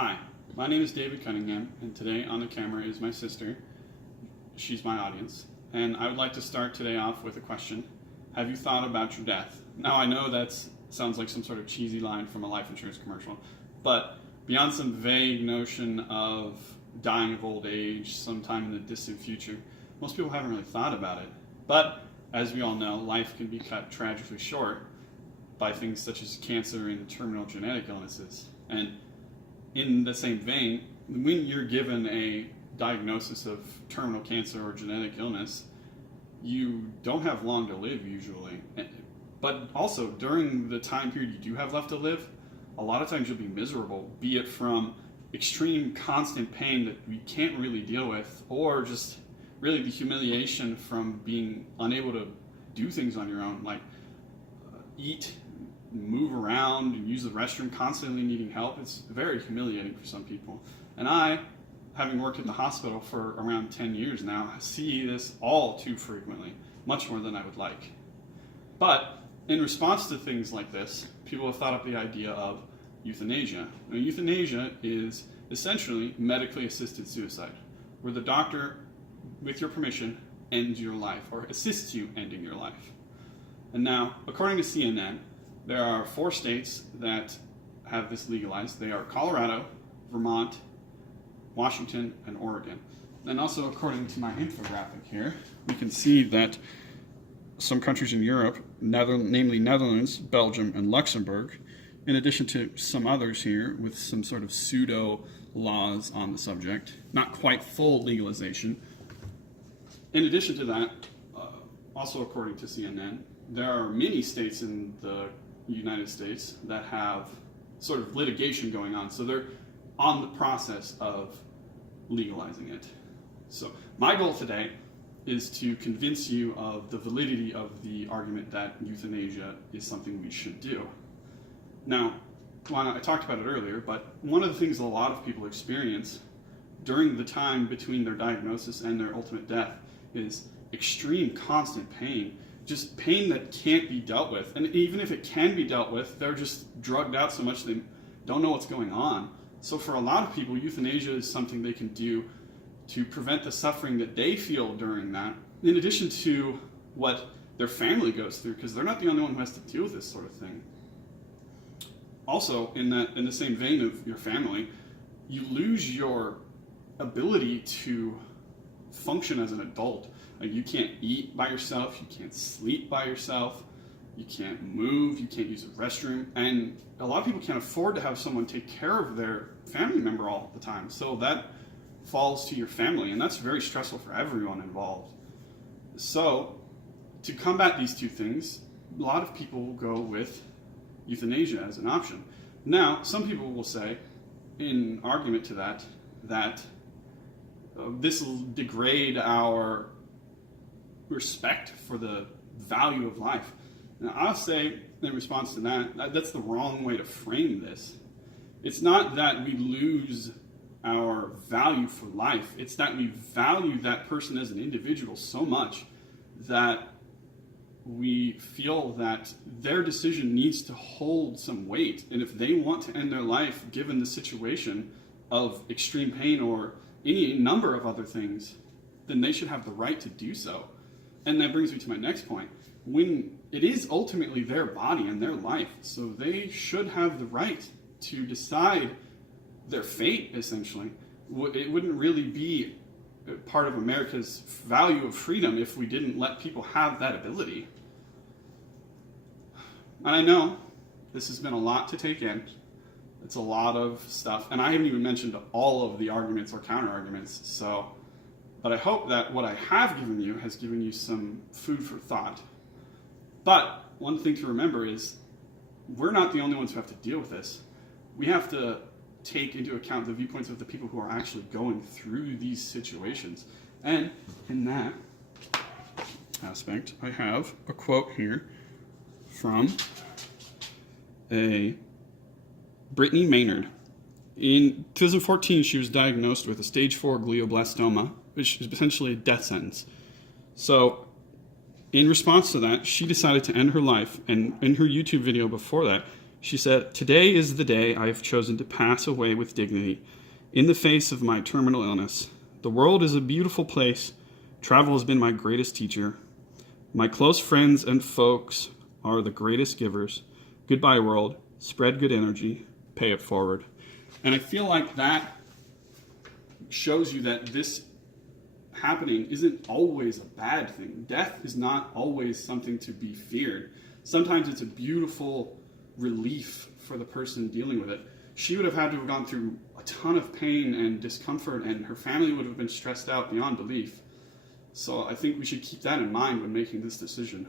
Hi, my name is David Cunningham, and today on the camera is my sister. She's my audience, and I would like to start today off with a question. Have you thought about your death? Now, I know that sounds like some sort of cheesy line from a life insurance commercial, but beyond some vague notion of dying of old age sometime in the distant future, most people haven't really thought about it. But as we all know, life can be cut tragically short by things such as cancer and terminal genetic illnesses. And in the same vein, when you're given a diagnosis of terminal cancer or genetic illness, you don't have long to live usually. But also, during the time period you do have left to live, a lot of times you'll be miserable, be it from extreme constant pain that we can't really deal with, or just really the humiliation from being unable to do things on your own, like eat, move around, and use the restroom, constantly needing help. It's very humiliating for some people. And I, having worked at the hospital for around 10 years now, see this all too frequently, much more than I would like. But in response to things like this, people have thought up the idea of euthanasia. Now, euthanasia is essentially medically assisted suicide, where the doctor, with your permission, ends your life, or assists you ending your life. And now, according to CNN, there are 4 states that have this legalized. They are Colorado, Vermont, Washington, and Oregon. And also, according to my infographic here, we can see that some countries in Europe, namely Netherlands, Belgium, and Luxembourg, in addition to some others here with some sort of pseudo laws on the subject, not quite full legalization. In addition to that, also according to CNN, there are many states in the United States that have sort of litigation going on. So they're on the process of legalizing it. So my goal today is to convince you of the validity of the argument that euthanasia is something we should do. Now, I talked about it earlier, but one of the things a lot of people experience during the time between their diagnosis and their ultimate death is extreme constant pain. Just pain that can't be dealt with. And even if it can be dealt with, they're just drugged out so much they don't know what's going on. So for a lot of people, euthanasia is something they can do to prevent the suffering that they feel during that, in addition to what their family goes through, because they're not the only one who has to deal with this sort of thing. Also, in the same vein of your family, you lose your ability to function as an adult. Like, you can't eat by yourself, you can't sleep by yourself, you can't move, you can't use a restroom, and a lot of people can't afford to have someone take care of their family member all the time. So that falls to your family, and that's very stressful for everyone involved. So to combat these two things, a lot of people will go with euthanasia as an option. Now, some people will say, in argument to that this will degrade our respect for the value of life. Now, I'll say in response to that's the wrong way to frame this. It's not that we lose our value for life. It's that we value that person as an individual so much that we feel that their decision needs to hold some weight. And if they want to end their life, given the situation of extreme pain or any number of other things, then they should have the right to do so. And that brings me to my next point. When it is ultimately their body and their life, so they should have the right to decide their fate, essentially. It wouldn't really be part of America's value of freedom if we didn't let people have that ability. And I know this has been a lot to take in. It's a lot of stuff, and I haven't even mentioned all of the arguments or counter-arguments, but I hope that what I have given you has given you some food for thought. But one thing to remember is we're not the only ones who have to deal with this. We have to take into account the viewpoints of the people who are actually going through these situations. And in that aspect, I have a quote here from a Brittany Maynard. In 2014, she was diagnosed with a stage 4 glioblastoma, which is essentially a death sentence. So in response to that, she decided to end her life, and in her YouTube video before that, She said, "Today is the day I have chosen to pass away with dignity in the face of my terminal illness. The world is a beautiful place. Travel has been my greatest teacher. My close friends and folks are the greatest givers. Goodbye, world. Spread good energy. Pay it forward." And I feel like that shows you that this happening isn't always a bad thing. Death is not always something to be feared. Sometimes it's a beautiful relief for the person dealing with it. She would have had to have gone through a ton of pain and discomfort, and her family would have been stressed out beyond belief. So I think we should keep that in mind when making this decision.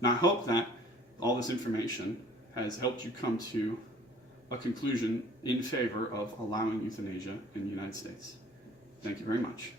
Now I hope that all this information has helped you come to a conclusion in favor of allowing euthanasia in the United States. Thank you very much.